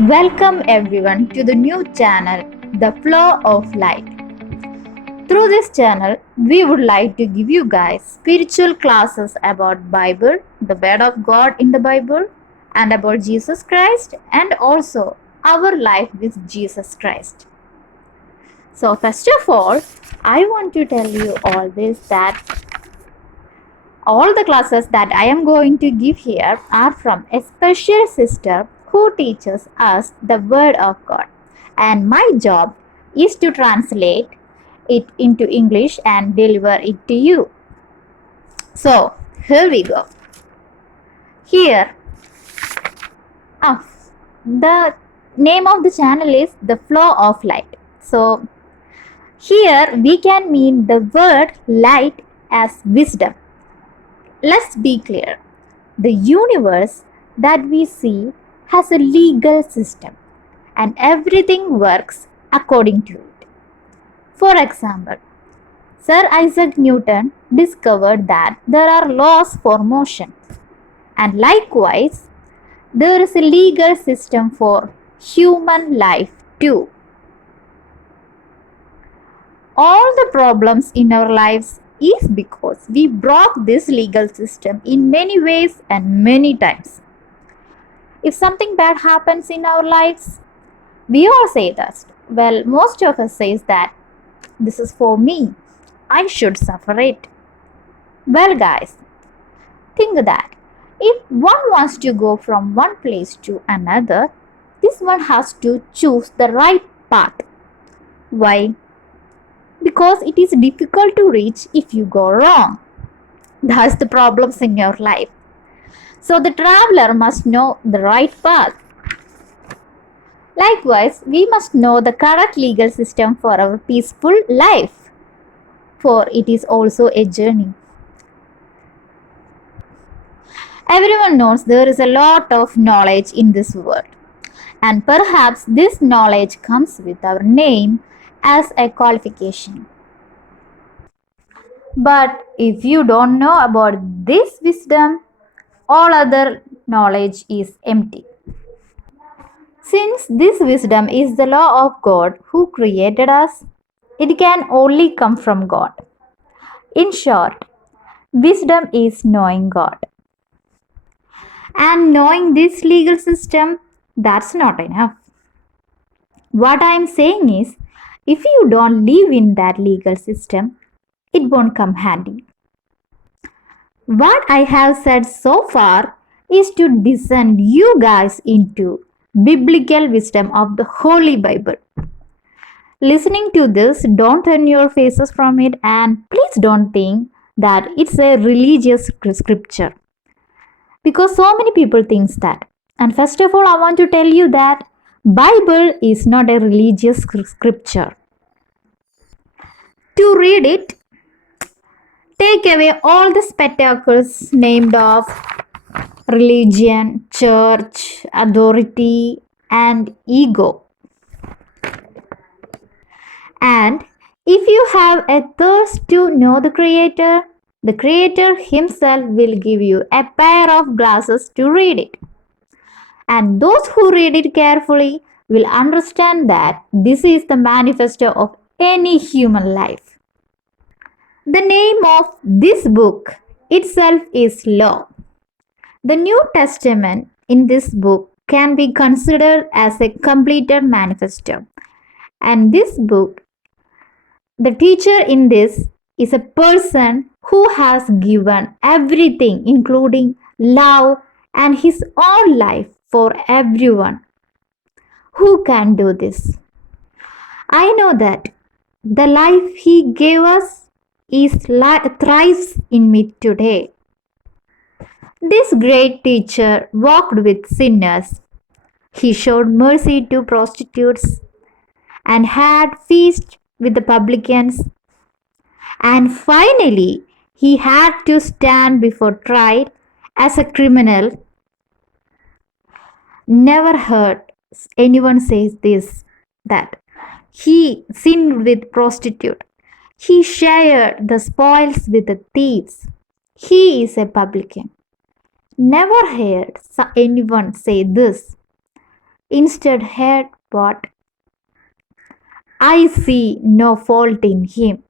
Welcome everyone to the new channel, The Flow of Light. Through this channel, we would like to give you guys spiritual classes about Bible, the word of God in the Bible, and about Jesus Christ and also our life with Jesus Christ. So first of all, I want to tell you all this that all the classes that I am going to give here are from a special sister who teaches us the Word of God. And my job is to translate it into English and deliver it to you. So, here we go. Here, uh, the name of the channel is The Flow of Light. So, here we can mean the word light as wisdom. Let's be clear. The universe that we see has a legal system and everything works according to it. For example, Sir Isaac Newton discovered that there are laws for motion, and likewise, there is a legal system for human life too. All the problems in our lives is because we broke this legal system in many ways and many times. If something bad happens in our lives, we all say that. Well, most of us says that this is for me. I should suffer it. Well, guys, think that if one wants to go from one place to another, this one has to choose the right path. Why? Because it is difficult to reach if you go wrong. That's the problems in your life. So the traveler must know the right path. Likewise, we must know the correct legal system for our peaceful life, for it is also a journey. Everyone knows there is a lot of knowledge in this world, and perhaps this knowledge comes with our name as a qualification. But if you don't know about this wisdom, all other knowledge is empty. Since this wisdom is the law of God who created us, it can only come from God. In short, wisdom is knowing God. And knowing this legal system, that's not enough. What I am saying is, if you don't live in that legal system, it won't come handy. What I have said so far is to descend you guys into biblical wisdom of the Holy Bible. Listening to this, don't turn your faces from it and please don't think that it's a religious scripture. Because so many people think that. And first of all, I want to tell you that Bible is not a religious scripture. To read it, take away all the spectacles named of religion, church, authority, and ego. And if you have a thirst to know the Creator Himself will give you a pair of glasses to read it. And those who read it carefully will understand that this is the manifesto of any human life. The name of this book itself is Law. The New Testament in this book can be considered as a completed manifesto. And this book, the teacher in this is a person who has given everything, including love and his own life for everyone. Who can do this? I know that the life he gave us thrives in me today. This great teacher walked with sinners. He showed mercy to prostitutes and had feast with the publicans. And finally, he had to stand before trial as a criminal. Never heard anyone say this, that he sinned with prostitute. He shared the spoils with the thieves. He is a publican. Never heard anyone say this. Instead, heard what? I see no fault in him.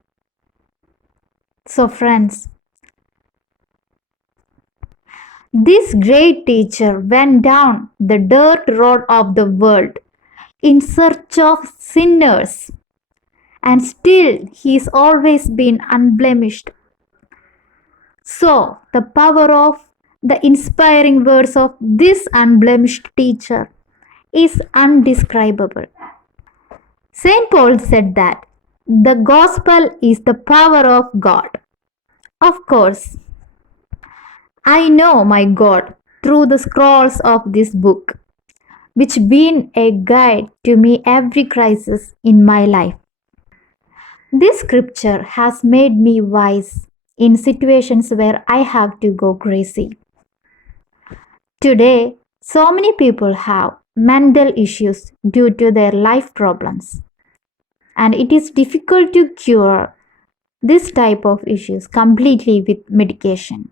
So, friends, this great teacher went down the dirt road of the world in search of sinners, and still he's always been unblemished. So, the power of the inspiring words of this unblemished teacher is undescribable. St. Paul said that the gospel is the power of God. Of course, I know my God through the scrolls of this book, which been a guide to me every crisis in my life. This scripture has made me wise in situations where I have to go crazy. Today, so many people have mental issues due to their life problems, and it is difficult to cure this type of issues completely with medication.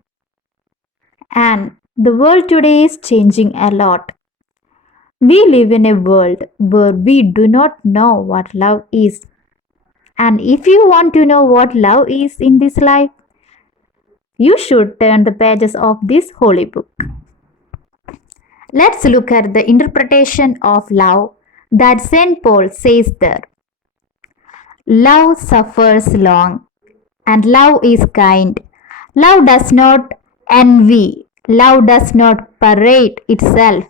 And the world today is changing a lot. We live in a world where we do not know what love is. And if you want to know what love is in this life, you should turn the pages of this holy book. Let's look at the interpretation of love that St. Paul says there. Love suffers long, and love is kind. Love does not envy. Love does not parade itself,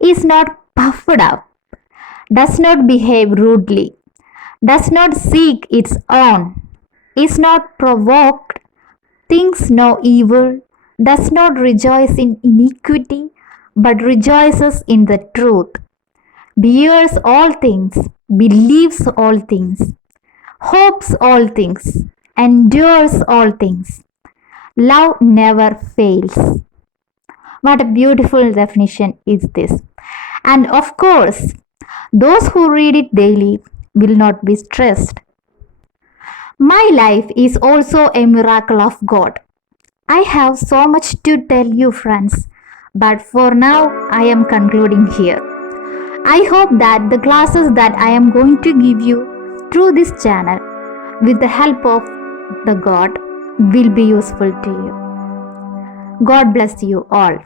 is not puffed up, does not behave rudely, does not seek its own, is not provoked, thinks no evil, does not rejoice in iniquity, but rejoices in the truth, bears all things, believes all things, hopes all things, endures all things. Love never fails. What a beautiful definition is this. And of course, those who read it daily will not be stressed. My life is also a miracle of God. I have so much to tell you, friends, but for now I am concluding here. I hope that the classes that I am going to give you through this channel with the help of the God will be useful to you. God bless you all.